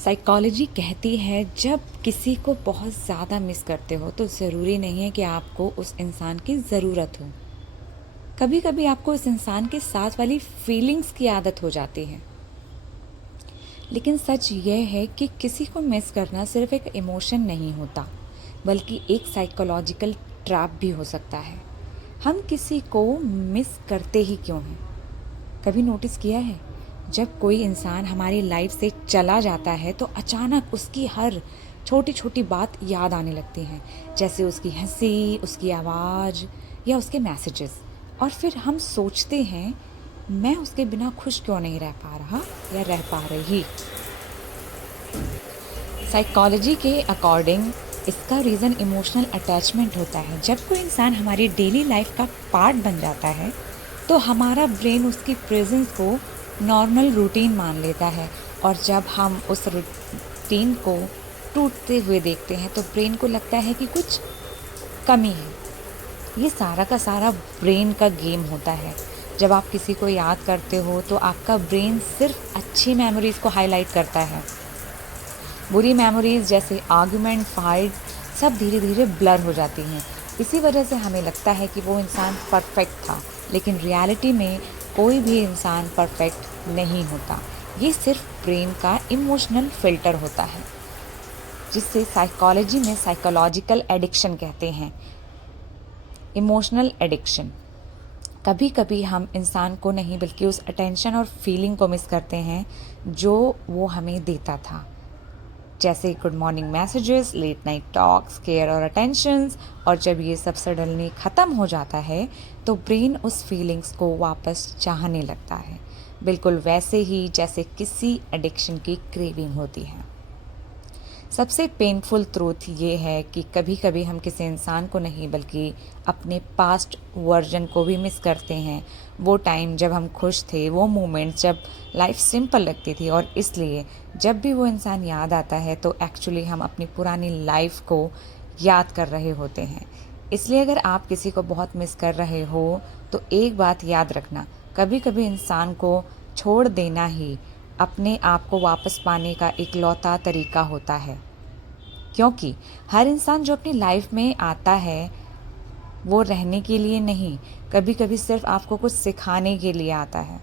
Psychology कहती है जब किसी को बहुत ज़्यादा मिस करते हो तो ज़रूरी नहीं है कि आपको उस इंसान की ज़रूरत हो। कभी कभी आपको उस इंसान के साथ वाली फीलिंग्स की आदत हो जाती है। लेकिन सच यह है कि किसी को मिस करना सिर्फ एक इमोशन नहीं होता, बल्कि एक साइकोलॉजिकल ट्रैप भी हो सकता है। हम किसी को मिस करते ही क्यों हैं? कभी नोटिस किया है, जब कोई इंसान हमारी लाइफ से चला जाता है तो अचानक उसकी हर छोटी छोटी बात याद आने लगती हैं, जैसे उसकी हंसी, उसकी आवाज़ या उसके मैसेजेस। और फिर हम सोचते हैं, मैं उसके बिना खुश क्यों नहीं रह पा रहा या रह पा रही। साइकोलॉजी के अकॉर्डिंग इसका रीज़न इमोशनल अटैचमेंट होता है। जब कोई इंसान हमारी डेली लाइफ का पार्ट बन जाता है तो हमारा ब्रेन उसकी प्रेजेंस को नॉर्मल रूटीन मान लेता है, और जब हम उस रूटीन को टूटते हुए देखते हैं तो ब्रेन को लगता है कि कुछ कमी है। ये सारा का सारा ब्रेन का गेम होता है। जब आप किसी को याद करते हो तो आपका ब्रेन सिर्फ अच्छी मेमोरीज़ को हाईलाइट करता है। बुरी मेमोरीज़ जैसे आर्गुमेंट, फाइट सब धीरे धीरे ब्लर हो जाती हैं। इसी वजह से हमें लगता है कि वो इंसान परफेक्ट था, लेकिन रियलिटी में कोई भी इंसान परफेक्ट नहीं होता। ये सिर्फ ब्रेन का इमोशनल फ़िल्टर होता है, जिससे साइकोलॉजी में साइकोलॉजिकल एडिक्शन कहते हैं। Emotional addiction. कभी कभी हम इंसान को नहीं बल्कि उस अटेंशन और फीलिंग को मिस करते हैं जो वो हमें देता था, जैसे good morning messages, late night talks, care और अटेंशंस। और जब ये सब सडनली ख़त्म हो जाता है तो ब्रेन उस फीलिंग्स को वापस चाहने लगता है, बिल्कुल वैसे ही जैसे किसी एडिक्शन की क्रेविंग होती है। सबसे पेनफुल ट्रूथ ये है कि कभी कभी हम किसी इंसान को नहीं बल्कि अपने पास्ट वर्जन को भी मिस करते हैं। वो टाइम जब हम खुश थे, वो मोमेंट्स जब लाइफ सिंपल लगती थी, और इसलिए जब भी वो इंसान याद आता है तो एक्चुअली हम अपनी पुरानी लाइफ को याद कर रहे होते हैं। इसलिए अगर आप किसी को बहुत मिस कर रहे हो तो एक बात याद रखना, कभी कभी इंसान को छोड़ देना ही अपने आप को वापस पाने का इकलौता तरीका होता है। क्योंकि हर इंसान जो अपनी लाइफ में आता है वो रहने के लिए नहीं, कभी कभी सिर्फ आपको कुछ सिखाने के लिए आता है।